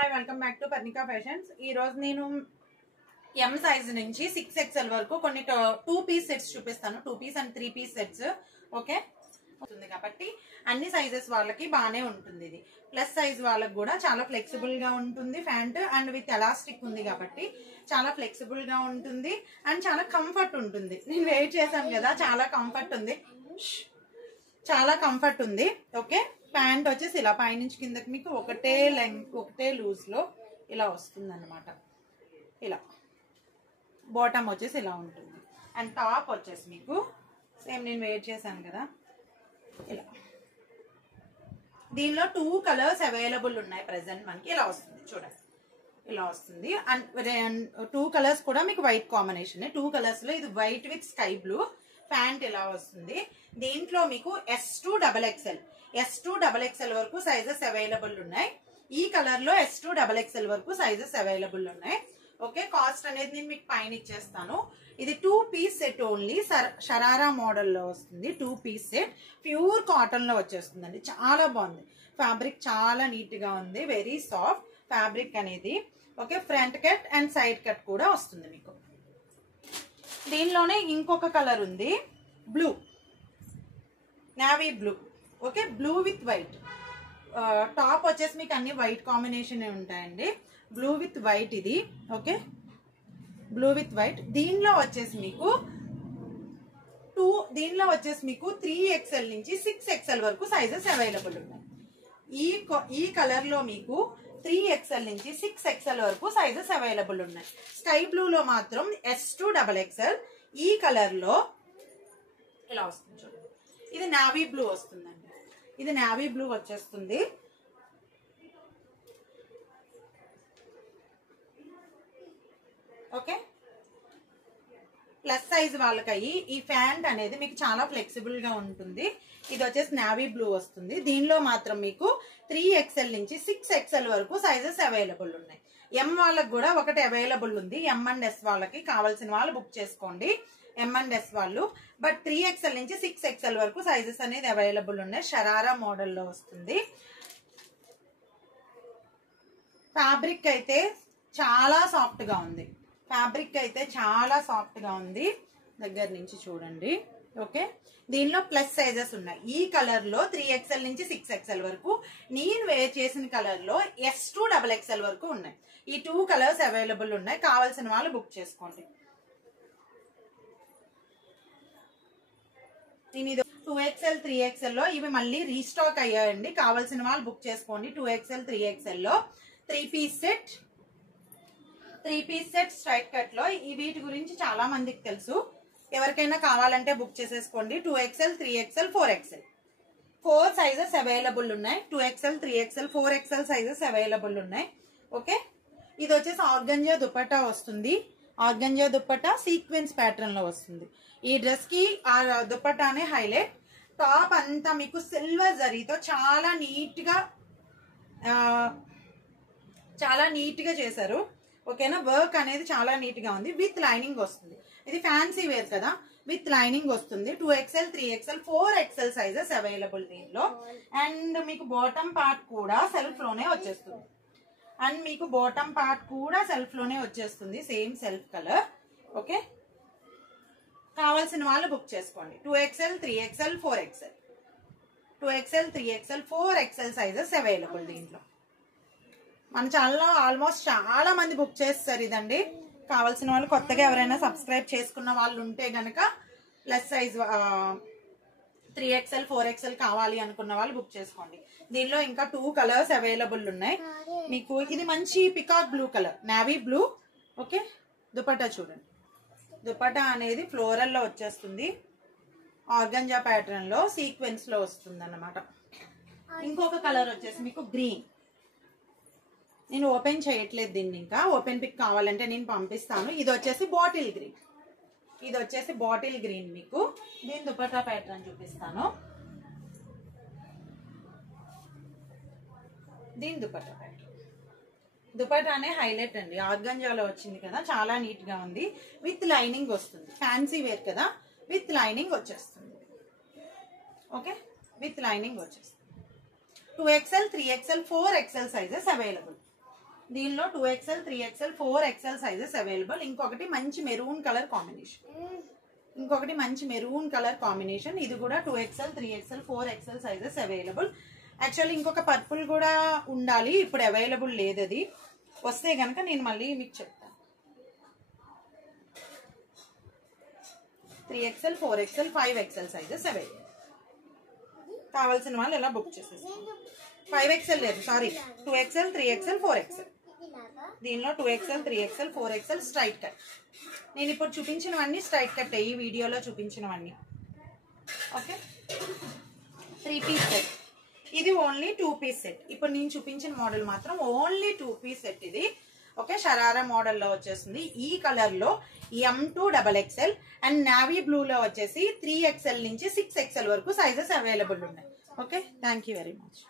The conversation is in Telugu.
Hi welcome back to Parnika fashions. ఈ రోజు నేను ఎం సైజ్ నుంచి 6XL వరకు కొన్ని 2 పీస్ సెట్స్ చూపిస్తాను. 2 piece and 3 piece sets okay ఉంటుంది కాబట్టి అన్ని సైజెస్ వాళ్ళకి బాగానే ఉంటుంది. ఇది ప్లస్ సైజ్ వాళ్ళకి కూడా చాలా ఫ్లెక్సిబుల్ గా ఉంటుంది. ప్యాంట్ అండ్ విత్ ఎలాస్టిక్ ఉంది కాబట్టి చాలా ఫ్లెక్సిబుల్ గా ఉంటుంది అండ్ చాలా కంఫర్ట్ ఉంటుంది. నేను వెయిట్ చేశాను కదా, చాలా కంఫర్ట్ ఉంది, చాలా కంఫర్ట్ ఉంది. ఓకే, ప్యాంట్ వచ్చేసి ఇలా పైనుంచి కిందకి మీకు ఒకటే లెంగ్త్ ఒకటే లూజ్ లో ఇలా వస్తుంది అనమాట. ఇలా బాటమ్ వచ్చేసి ఇలా ఉంటుంది అండ్ టాప్ వచ్చేసి మీకు సేమ్ నేను వేర్ చేశాను కదా ఇలా. దీనిలో 2 కలర్స్ అవైలబుల్ ఉన్నాయి ప్రెసెంట్ మనకి. ఇలా వస్తుంది చూడండి, ఇలా వస్తుంది అండ్ 2 కలర్స్ కూడా మీకు వైట్ కాంబినేషన్. 2 కలర్స్ లో ఇది white with sky blue. Pant ఇలా వస్తుంది. దీంట్లో మీకు S2XXL వరకు సైజెస్ అవైలబుల్ ఉన్నాయి. ఈ కలర్ లో S2XXL వరకు సైజెస్ అవైలబుల్ ఉన్నాయి. ఓకే, కాస్ట్ అనేది నేను మీకు పైన ఇచ్చేస్తాను. ఇది 2 piece set only. Sharara model లో వస్తుంది. 2 పీస్ సెట్ ప్యూర్ కాటన్ లో వచ్చేస్తుందండి. చాలా బాగుంది, ఫ్యాబ్రిక్ చాలా నీట్ గా ఉంది, వెరీ సాఫ్ట్ ఫ్యాబ్రిక్ అనేది. Okay, front cut and side cut కూడా వస్తుంది మీకు. దీనిలోనే ఇంకొక కలర్ ఉంది, blue, navy blue. Okay, blue with white. Top వచ్చేసి మీకు అన్ని వైట్ కాంబినేషన్ ఉంటాయండి. బ్లూ విత్ వైట్ ఇది. Okay, blue with white. దీనిలో వచ్చేసి మీకు 3XL నుంచి 6XL వరకు సైజెస్ అవైలబుల్ ఉన్నాయి. ఈ కలర్ లో మీకు 3XL నుంచి 6XL వరకు సైజెస్ అవైలబుల్ ఉన్నాయి. స్కై బ్లూ లో మాత్రం S2XXL. ఈ కలర్ లో ఇలా వస్తుంది చూడండి. ఇది నావీ బ్లూ వస్తుందండి. ఇది నావీ బ్లూ వచ్చేస్తుంది. ఓకే, ప్లస్ సైజ్ వాళ్ళకయ్యి ఈ ప్యాంట్ అనేది మీకు చాలా ఫ్లెక్సిబుల్ గా ఉంటుంది. ఇది వచ్చేసి నావీ బ్లూ వస్తుంది. దీనిలో మాత్రం మీకు 3XL నుంచి 6XL వరకు సైజెస్ అవైలబుల్ ఉన్నాయి. ఎం వాళ్ళకి కూడా ఒకటి అవైలబుల్ ఉంది. M&S వాళ్ళకి కావాల్సిన వాళ్ళు బుక్ చేసుకోండి, M&S వాళ్ళు. బట్ 3XL నుంచి 6XL వరకు సైజెస్ అనేది అవైలబుల్ ఉన్నాయి. షరారా మోడల్లో వస్తుంది. ఫ్యాబ్రిక్ అయితే చాలా సాఫ్ట్ గా ఉంది. ఫ్యాబ్రిక్ అయితే చాలా సాఫ్ట్ గా ఉంది. దగ్గర నుంచి చూడండి. ఓకే, దీనిలో ప్లస్ సైజెస్ ఉన్నాయి. ఈ కలర్ లో 3XL నుంచి 6XL వరకు, నేను వేర్ చేసిన కలర్ లో S2XXL వరకు ఉన్నాయి. ఈ 2 కలర్స్ అవైలబుల్ ఉన్నాయి. కావాల్సిన వాళ్ళు బుక్ చేసుకోండి. నేను ఇది 2XL 3XL లో ఇవి మళ్ళీ రీస్టాక్ అయ్యాయండి. కావాల్సిన వాళ్ళు బుక్ చేసుకోండి. 2XL 3XL లో 3 పీస్ సెట్ స్ట్రైట్ కట్ లో వీటి గురించి చాలా మందికి తెలుసు. ఎవరికైనా కావాలంటే బుక్ చేసేసుకోండి. 2XL 3XL 4XL 4 sizes available ఉన్నాయి. 2XL 3XL 4XL sizes available ఉన్నాయి. ఓకే, ఇది వచ్చేసి ఆర్గంజా దుపట్టా వస్తుంది. ఆర్గంజా దుపట్టా సీక్వెన్స్ ప్యాటర్న్ లో వస్తుంది. ఈ డ్రెస్ కి ఆ దుపట్టానే హైలైట్. టాప్ అంతా మీకు సిల్వర్ జరీతో చాలా నీట్ గా చేశారు. ఓకేనా, వర్క్ అనేది చాలా నీట్ గా ఉంది. విత్ లైనింగ్ వస్తుంది. ఇది ఫ్యాన్సీ వేర్ కదా, విత్ లైనింగ్ వస్తుంది. 2XL 3XL 4XL sizes available దీనిలో. అండ్ మీకు బాటమ్ పార్ట్ కూడా సెల్ఫ్ లోనే వచ్చేస్తుంది. Same self colour. ఓకే, కావాల్సిన వాళ్ళు బుక్ చేసుకోండి. 2XL 3XL 4XL 2XL 3XL 4XL sizes available దీంట్లో. మన ఛానల్లో ఆల్మోస్ట్ చాలా మంది బుక్ చేస్తారు ఇదండి. కావాల్సిన వాళ్ళు, కొత్తగా ఎవరైనా సబ్స్క్రైబ్ చేసుకున్న వాళ్ళు ఉంటే గనక ప్లస్ సైజ్ 3XL 4XL కావాలి అనుకున్న వాళ్ళు బుక్ చేసుకోండి. దీనిలో ఇంకా 2 కలర్స్ అవైలబుల్ ఉన్నాయి మీకు. ఇది మంచి peacock blue colour, navy blue. Okay, dupatta చూడండి. దుపట్టా అనేది ఫ్లోరల్ లో వచ్చేస్తుంది. ఆర్గంజా ప్యాటర్న్ లో సీక్వెన్స్ లో వస్తుంది అన్నమాట. ఇంకొక కలర్ వచ్చేసి మీకు గ్రీన్. నేను ఓపెన్ చేయట్లేదు దీన్ని, ఇంకా ఓపెన్ పిక్ కావాలంటే నేను పంపిస్తాను. ఇది వచ్చేసి బాటిల్ గ్రీన్ మీకు. దీని దుపట్టా ప్యాటర్న్ చూపిస్తాను. దీని దుపట్టా ప్యాటర్న్, దుపట్టానే హైలైట్ అండి. ఆర్గంజాలో వచ్చింది కదా, చాలా నీట్ గా ఉంది. విత్ లైనింగ్ వస్తుంది. ఫ్యాన్సీ వేర్ కదా, విత్ లైనింగ్ వచ్చేస్తుంది. ఓకే, విత్ లైనింగ్ వచ్చేస్తుంది. 2XL 3XL 4XL sizes available. దీనిలో 2XL 3XL 4XL sizes available. ఇంకొకటి మంచి మెరూన్ కలర్ కాంబినేషన్, ఇది కూడా 2XL 3XL 4XL sizes available. Actually ఇంకొక పర్పుల్ కూడా ఉండాలి, ఇప్పుడు అవైలబుల్ లేదు. అది వస్తే కనుక నేను మళ్ళీ మీకు చెప్తాను. 3XL 4XL 5XL sizes available. కావాల్సిన వాళ్ళు ఎలా బుక్ చేసేసుకోండి. 5XL లేదు, సారీ, 2XL 3XL 4XL. దీనిలో 2XL 3XL 4XL straight cut. నేను ఇప్పుడు చూపించినవన్నీ స్ట్రైట్ కట్, ఈ వీడియోలో చూపించినవన్నీ. Okay, 3 piece set. ఇది ఓన్లీ 2 పీస్ సెట్. ఇప్పుడు నేను చూపించిన మోడల్ మాత్రం ఓన్లీ 2 పీస్ సెట్ ఇది. ఓకే, షరారా మోడల్లో వచ్చేస్తుంది. ఈ కలర్ లో M2 XXL and navy blue లో వచ్చేసి 3XL నుంచి 6XL వరకు సైజెస్ అవైలబుల్ ఉన్నాయి. Okay, thank you very much.